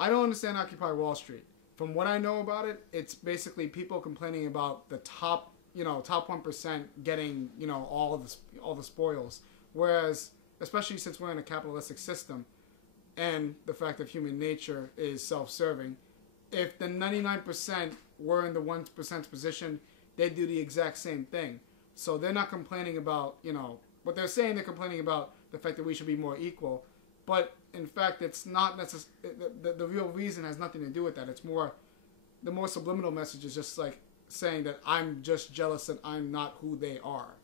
I don't understand Occupy Wall Street. From what I know about it, it's basically people complaining about the top, top 1% getting, all the spoils. Whereas, especially since we're in a capitalistic system, and the fact that human nature is self-serving, if the 99% were in the 1%'s position, they'd do the exact same thing. So they're not complaining about, what they're saying, they're complaining about the fact that we should be more equal. But in fact, it's not necessarily, the real reason has nothing to do with that. It's more, the more subliminal message is just like saying that I'm just jealous that I'm not who they are.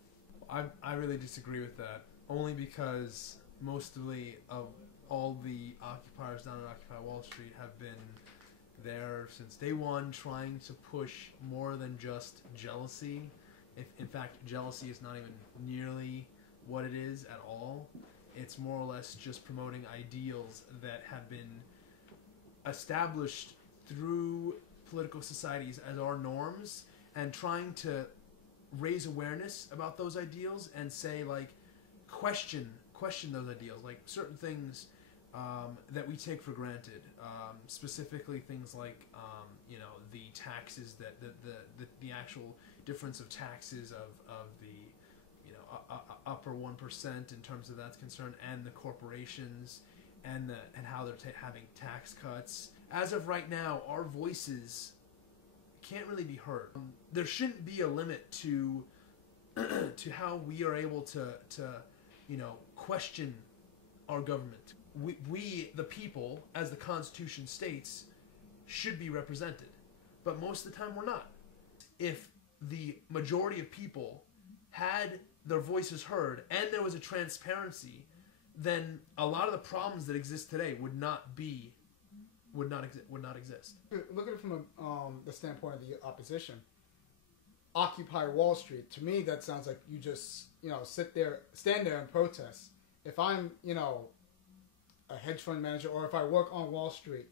I really disagree with that, only because mostly of all the occupiers down at Occupy Wall Street have been there since day one, trying to push more than just jealousy. If in fact jealousy is not even nearly what it is at all. It's more or less just promoting ideals that have been established through political societies as our norms, and trying to raise awareness about those ideals and say, like, question those ideals, like certain things that we take for granted, specifically things like the taxes, that the actual difference of taxes of the upper 1% in terms of that's concerned, and the corporations and how they're having tax cuts. As of right now, our voices can't really be heard. There shouldn't be a limit to how we are able to question our government. We, the people, as the Constitution states, should be represented. But most of the time we're not. If the majority of people had their voices heard and there was a transparency, then a lot of the problems that exist today would not exist. Look at it from the standpoint of the opposition. Occupy Wall Street. To me, that sounds like you just stand there and protest. If I'm a hedge fund manager, or if I work on Wall Street,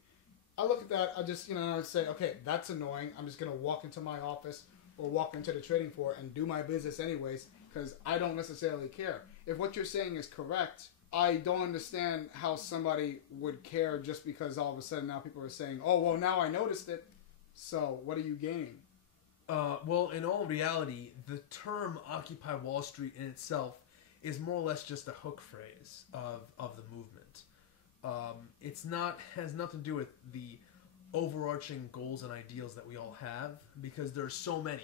I look at that. I just I would say, okay, that's annoying. I'm just gonna walk into my office or walk into the trading floor and do my business anyways, because I don't necessarily care. If what you're saying is correct, I don't understand how somebody would care just because all of a sudden now people are saying, oh, well, now I noticed it, so what are you gaining? Well, in all reality, the term Occupy Wall Street in itself is more or less just a hook phrase of the movement. Has nothing to do with the overarching goals and ideals that we all have, because there's so many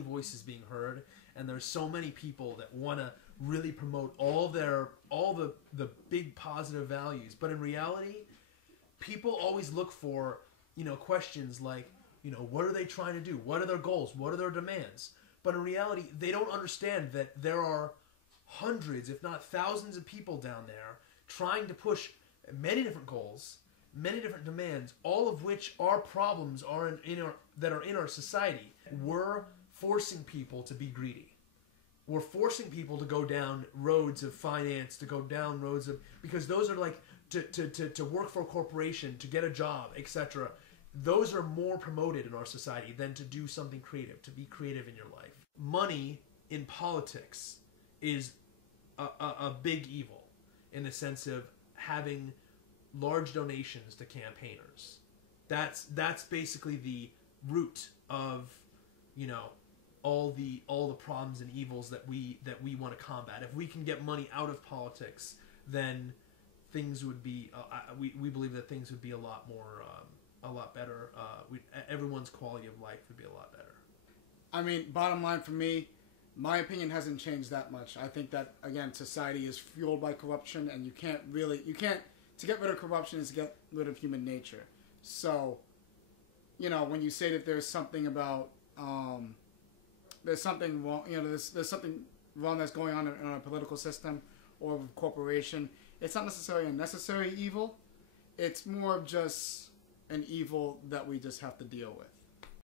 voices being heard, and there's so many people that want to really promote all the big positive values. But in reality, people always look for questions like, what are they trying to do? What are their goals? What are their demands? But in reality, they don't understand that there are hundreds, if not thousands, of people down there trying to push many different goals, many different demands, all of which are problems that are in our society. We're forcing people to be greedy. We're forcing people to go down roads of finance, to go down roads of, because those are like to work for a corporation, to get a job, etc. Those are more promoted in our society than to do something creative, to be creative in your life. Money in politics is a big evil, in the sense of having large donations to campaigners. That's basically the root of all the problems and evils that we want to combat. If we can get money out of politics, then things would be we believe that things would be a lot better. Everyone's quality of life would be a lot better. I mean, bottom line for me, my opinion hasn't changed that much. I think that, again, society is fueled by corruption, and to get rid of corruption is to get rid of human nature. So, when you say that there's something about, there's something wrong, there's something wrong that's going on in our political system or with corporation, it's not necessarily a necessary evil. It's more of just an evil that we just have to deal with.